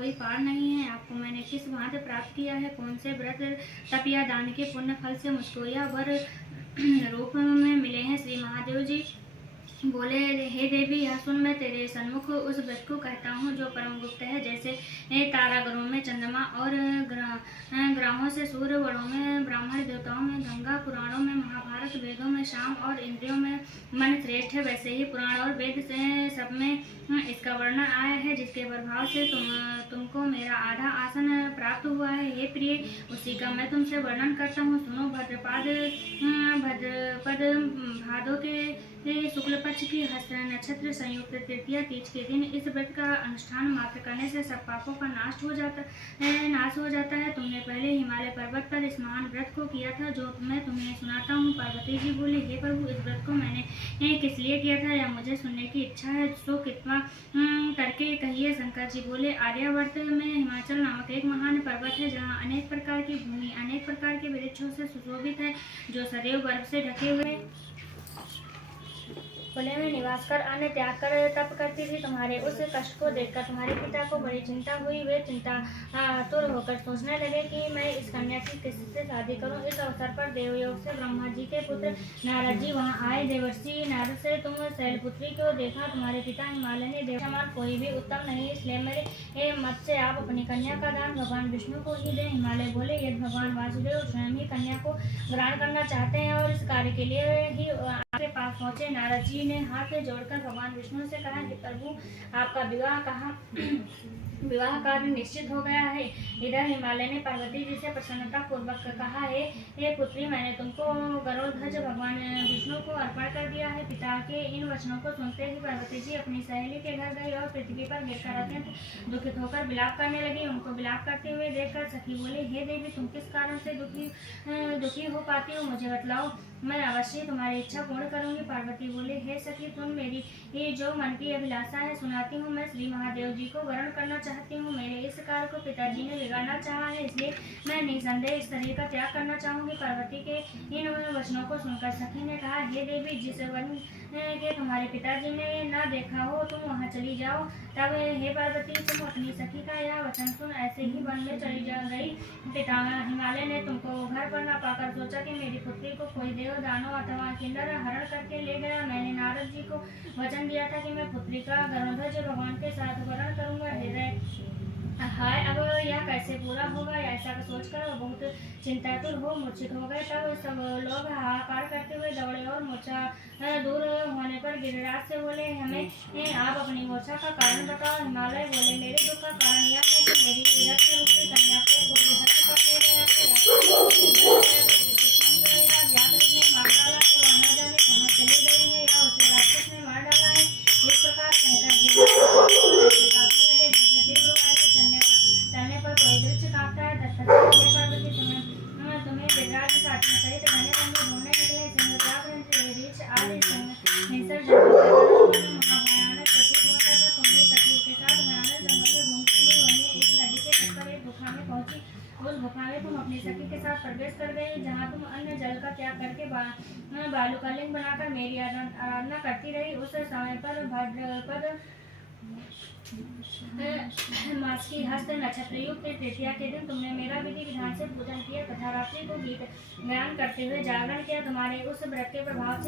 कोई पार नहीं है। आपको मैंने किस भांति प्राप्त किया है, कौन से व्रत तप या दान के पुण्य फल से मुझको यह वर रूप में मिले हैं। श्री महादेव जी बोले, हे देवी, यह सुन, मैं तेरे सन्मुख उस व्रत को कहता हूँ जो परम गुप्त है। जैसे तारागणों में चंद्रमा और ग्रहों से सूर्य, वरों में ब्राह्मण, देवताओं में गंगा, पुराणों में महाभारत, वेदों में शाम और इंद्रियों में मन श्रेष्ठ है, वैसे ही पुराण और वेद से सब में इसका वर्णन आया है। जिसके प्रभाव से तुमको मेरा आधा आसन प्राप्त हुआ है। हे प्रिय, उसी का मैं तुमसे वर्णन करता हूँ। सुनो। भद्रपद भादों के शुक्ल पक्ष की हस्त नक्षत्र संयुक्त तृतीया तीज के दिन इस व्रत का अनुष्ठान मात्र करने से सब पापों का नाश हो जाता है। तुमने पहले हिमालय पर्वत पर इस महान व्रत को किया था जो मैं तुम्हें सुनाता हूँ। पार्वती जी बोली, हे प्रभु, इस व्रत को मैंने किस लिए किया था यह मुझे सुनने की इच्छा है, सो कृपा करके कहिए। शंकर जी बोले, आर्यावर्त में हिमाचल नामक एक महान पर्वत है जहाँ अनेक प्रकार की भूमि अनेक प्रकार के वृक्षों से सुशोभित है, जो सदैव बर्फ से ढके हुए खुले में निवास कर अन्न त्याग कर तप करती थी। तुम्हारे उस कष्ट को देखकर तुम्हारे पिता को बड़ी चिंता हुई। वे चिंतातुर होकर सोचने लगे कि मैं इस कन्या की किससे शादी करूं। इस अवसर पर देवयोग से ब्रह्मा जी के पुत्र नारद जी वहां आए। देवर्षि नारद से, तुम शैलपुत्री को देखा, तुम्हारे पिता हिमालय ने देव समान कोई भी उत्तम नहीं, इसलिए मेरे मत से आप अपनी कन्या का दान भगवान विष्णु को ही दें। हिमालय बोले, यदि भगवान वासुदेव स्वयं ही कन्या को ग्रहण करना चाहते हैं और इस कार्य के लिए ही आपके पास पहुंचे। नारद जी ने हाथ जोड़कर भगवान विष्णु से कहा, हे प्रभु, आपका विवाह कार्य निश्चित हो गया है। इधर हिमालय ने पार्वती जी से प्रसन्नता पूर्वक कहा, हे पुत्री, मैंने तुमको गरुड़ध्वज भगवान विष्णु को अर्पण कर दिया है। पिता के इन वचनों को सुनते ही पार्वती जी अपनी सहेली के घर गई और पृथ्वी पर गिरकर अत्यंत दुखित होकर विलाप करने लगी। उनको विलाप करते हुए देखकर सखी बोली, हे देवी, तुम किस कारण से दुखी हो पाती हो, मुझे बतलाओ, मैं अवश्य तुम्हारी इच्छा पूर्ण करूंगी। पार्वती बोली, हे सखी, तुम मेरी जो मन की अभिलाषा है सुनाती हूँ। मैं श्री महादेव जी को वरण करना चाहती हूँ। मेरे इस कार्य को पिताजी ने बिगाड़ना चाहा है, इसलिए मैं निसंदेह इस शरीर का त्याग करना चाहूंगी। पार्वती के इन वचनों को सुनकर सखी ने कहा, हे देवी, जिस वन के तुम्हारे पिताजी ने न देखा हो तुम वहाँ चली जाओ। तब हे पार्वती, तुम अपनी सखी का यह वचन सुन ऐसे ही वन में चली जा गई। पिता हिमालय ने तुमको घर पर न पाकर सोचा कि मेरी पुत्री को कोई देव, दानव अथवा किन्नर हरण करके ले गया। मैंने नारद जी को वचन दिया था कि मैं पुत्री का गरुड़ध्वज भगवान के साथ वरण करूंगा। हृदय हाय, अब यह कैसे पूरा होगा, ऐसा सोचकर वो बहुत चिंतातुर हो मूर्छित हो गए। तब सब लोग हाहाकार करते हुए दौड़े और मूर्छा दूर होने पर गिरिराज से बोले, हमें आप अपनी मूर्छा का कारण बताओ। हिमालय बोले, मेरे दुख का कारण यह है कि मेरी रत्न रूपी कन्या को कोई हरण कर ले गया ने मार डाला है, वह न जाने कहाँ चली गई है या उसे राक्षस ने मार डाला है। इस प्रकार चलने पर कोई वृक्ष काटता है। पार्वती, तुम्हें गिरिराज काटने सहित घने बंधु ढूंढने निकले। रीछ आदि हिंसक महाभयानक प्रतीत होता था। तुम भी सखियों के साथ भयानक जंगल में घूमती हुई वहीं एक नदी के तट पर एक गुफा में पहुंची। उस गुफा में तुम अपनी सखी के साथ प्रवेश कर गई, जहाँ तुम अन्य जल का त्याग करके बालू का लिंग बनाकर मेरी आराधना करती रही। उस समय पर भाद्रपद मास की हस्त नक्षत्र युक्त तृतीया के दिन तुमने मेरा विधि विधान से पूजन किया तथा रात्रि को गीत गायन करते हुए जागरण किया। तुम्हारे उस व्रत के प्रभाव से